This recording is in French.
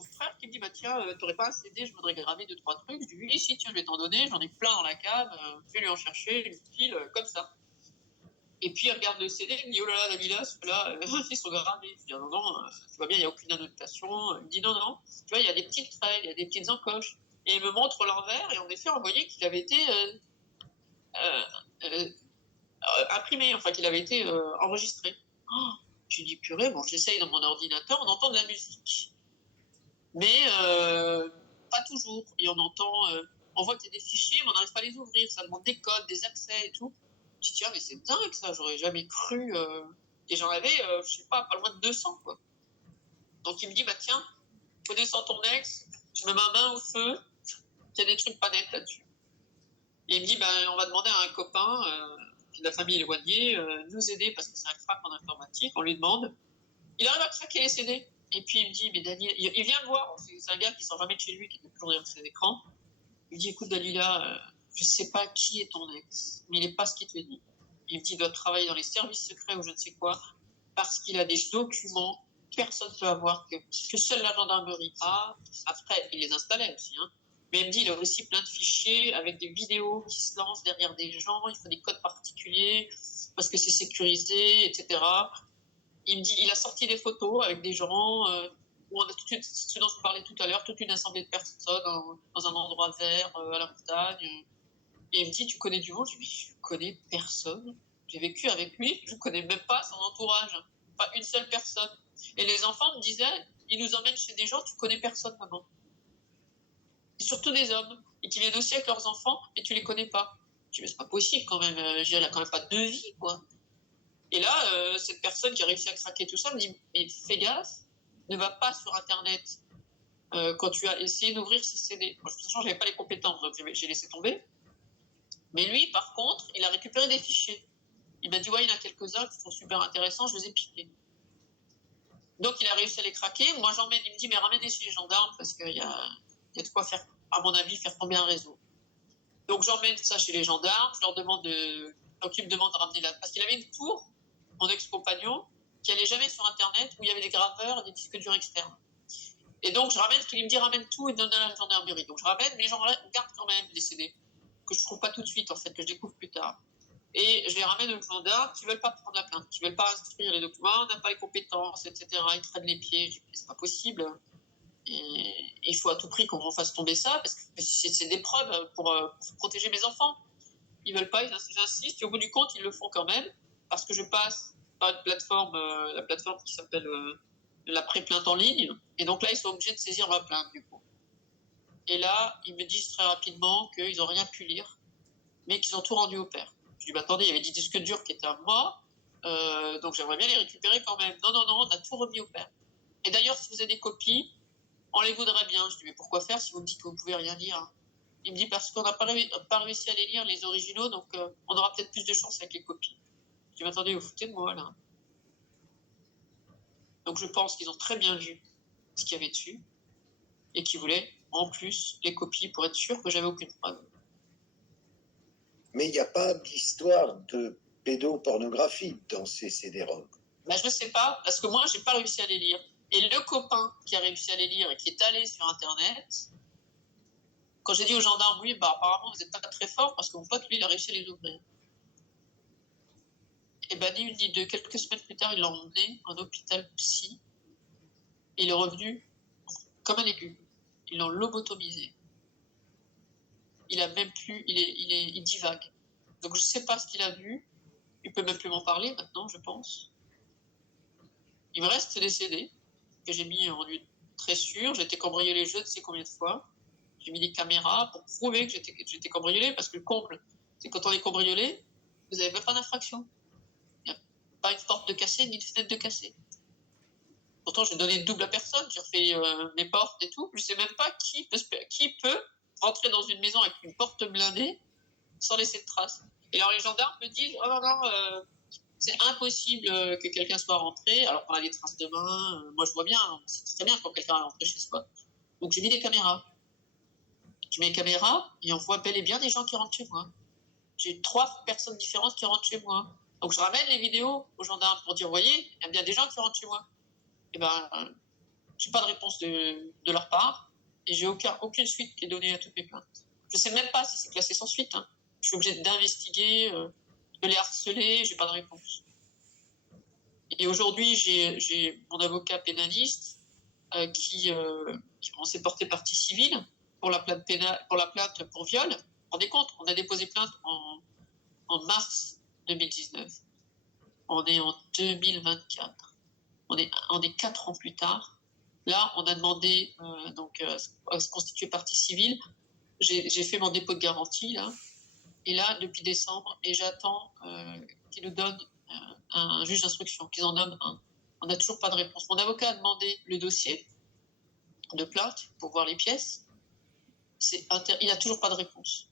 mon frère qui me dit, bah tiens, t'aurais pas un CD, je voudrais graver 2-3 trucs. Je lui dis, oui, si, tiens, je vais t'en donner, j'en ai plein dans la cave, je vais lui en chercher, une file, comme ça. Et puis il regarde le CD, il me dit, oh là là, Dalila, ceux-là, ils sont gravés. Je dis, ah, non, non, tu vois bien, il n'y a aucune annotation. Il me dit, non, non, tu vois, il y a des petites traits, il y a des petites encoches. Et il me montre l'envers, et en effet, on voyait qu'il avait été imprimé, enfin qu'il avait été enregistré. Oh, je dis, purée, bon, j'essaye dans mon ordinateur, on entend de la musique. Mais pas toujours. Et on voit qu'il y a des fichiers, mais on n'arrive pas à les ouvrir. Ça demande des codes, des accès et tout. Je dis, tiens, mais c'est dingue ça, j'aurais jamais cru. Et j'en avais, je sais pas loin de 200, quoi. Donc il me dit, bah tiens, connaissant ton ex, je mets ma main au feu, qu'il y a des trucs pas nets là-dessus. Et il me dit, bah on va demander à un copain, de la famille éloignée, de nous aider parce que c'est un crack en informatique. On lui demande. Il arrive à craquer les CD. Et puis il me dit, mais Daniel, il vient me voir, c'est un gars qui sort jamais de chez lui, qui est toujours derrière ses écrans. Il me dit, écoute Dalila, je sais pas qui est ton ex, mais il n'est pas ce qu'il te dit. Il me dit, il doit travailler dans les services secrets ou je ne sais quoi, parce qu'il a des documents, personne ne peut avoir, que seule la gendarmerie a. Après, il les installait aussi, hein. Mais il me dit, il a aussi plein de fichiers avec des vidéos qui se lancent derrière des gens, il faut des codes particuliers, parce que c'est sécurisé, etc. Il me dit, il a sorti des photos avec des gens, où on a ce dont je vous parlais tout à l'heure, toute une assemblée de personnes dans un endroit vert, à la montagne. Et il me dit, tu connais du monde? Je lui dis, je connais personne. J'ai vécu avec lui, je connais même pas son entourage. Pas une seule personne. Et les enfants me disaient, ils nous emmènent chez des gens, tu connais personne, maman. Et surtout des hommes, et qui viennent aussi avec leurs enfants, et tu les connais pas. Je dis, mais c'est pas possible quand même, elle a quand même pas de vie, quoi. Et là, cette personne qui a réussi à craquer tout ça me dit, mais fais gaffe, ne va pas sur Internet quand tu as essayé d'ouvrir ces CD. Moi, de toute façon, je n'avais pas les compétences, donc j'ai laissé tomber. Mais lui, par contre, il a récupéré des fichiers. Il m'a dit, ouais, il y en a quelques-uns qui sont super intéressants, je les ai piqués. Donc, il a réussi à les craquer. Moi, j'emmène, il me dit, mais ramène-les chez les gendarmes parce qu'il y a de quoi faire, à mon avis, faire tomber un réseau. Donc, j'emmène ça chez les gendarmes, je leur demande donc, ils me demandent de ramener là. Parce qu'il avait une tour, mon ex-compagnon, qui allait jamais sur Internet, où il y avait des graveurs et des disques durs externes. Et donc, je ramène tout, il me dit, ramène tout et donne à la gendarmerie. Donc, je ramène, mais les gens gardent quand même les CD, que je trouve pas tout de suite, en fait, que je découvre plus tard. Et je les ramène aux gendarmes qui veulent pas prendre la plainte, qui veulent pas instruire les documents, on n'a pas les compétences, etc. Ils traînent les pieds. Je dis, c'est pas possible. Et il faut à tout prix qu'on fasse tomber ça, parce que c'est des preuves pour protéger mes enfants. Ils veulent pas, ils insistent, et au bout du compte, ils le font quand même, parce que je passe par une plateforme, la plateforme qui s'appelle la pré-plainte en ligne, et donc là, ils sont obligés de saisir ma plainte, du coup. Et là, ils me disent très rapidement qu'ils n'ont rien pu lire, mais qu'ils ont tout rendu au père. Je dis, bah, attendez, il y avait 10 disques durs qui étaient à moi, donc j'aimerais bien les récupérer quand même. Non, non, non, on a tout remis au père. Et d'ailleurs, si vous avez des copies, on les voudrait bien. Je dis, mais pourquoi faire si vous me dites que vous ne pouvez rien lire? Il me dit, parce qu'on n'a pas réussi à les lire, les originaux, donc on aura peut-être plus de chance avec les copies. Je dis, mais attendez, vous foutez de moi, là. Donc je pense qu'ils ont très bien vu ce qu'il y avait dessus, et qu'ils voulaient, en plus, les copies pour être sûr que j'avais aucune preuve. Mais il n'y a pas d'histoire de pédopornographie dans ces CD-ROM. Ben, je ne sais pas, parce que moi, je n'ai pas réussi à les lire. Et le copain qui a réussi à les lire et qui est allé sur Internet, quand j'ai dit aux gendarmes, oui, bah, apparemment, vous n'êtes pas très fort, parce que mon pote, lui, il a réussi à les ouvrir. Et ben, ni une ni deux, quelques semaines plus tard, ils l'ont emmené en hôpital psy. Et il est revenu comme un légume. Ils l'ont lobotomisé. Il a même plus, il divague. Donc je ne sais pas ce qu'il a vu. Il peut même plus m'en parler maintenant, je pense. Il me reste des CD que j'ai mis en lieu très sûr. J'ai été cambriolé je ne sais combien de fois. J'ai mis des caméras pour prouver que j'étais cambriolé, parce que le comble, c'est quand on est cambriolé, vous n'avez même pas d'infraction. Il n'y a pas une porte de cassé ni une fenêtre de cassé. Pourtant, j'ai donné double à personne, j'ai refait mes portes et tout. Je ne sais même pas qui peut rentrer dans une maison avec une porte blindée sans laisser de traces. Et alors les gendarmes me disent, oh non, non, c'est impossible que quelqu'un soit rentré, alors qu'on a des traces de main. Moi, je vois bien, c'est très bien quand quelqu'un est rentré chez soi. Donc j'ai mis des caméras. Je mets les caméras et on voit bel et bien des gens qui rentrent chez moi. J'ai 3 personnes différentes qui rentrent chez moi. Donc je ramène les vidéos aux gendarmes pour dire, vous voyez, il y a bien des gens qui rentrent chez moi. Et ben, j'ai pas de réponse de leur part et j'ai aucune suite qui est donnée à toutes mes plaintes. Je sais même pas si c'est classé sans suite. Hein. Je suis obligée d'investiguer, de les harceler, j'ai pas de réponse. Et aujourd'hui, j'ai mon avocat pénaliste qui on s'est porté partie civile pour la plainte pour viol. Vous vous rendez compte, on a déposé plainte en mars 2019. On est en 2024. On est 4 ans plus tard. Là, on a demandé à se constituer partie civile. J'ai fait mon dépôt de garantie là. Et là, depuis décembre, et j'attends qu'ils nous donnent un juge d'instruction, qu'ils en nomment un. On n'a toujours pas de réponse. Mon avocat a demandé le dossier de plainte pour voir les pièces. Il n'a toujours pas de réponse.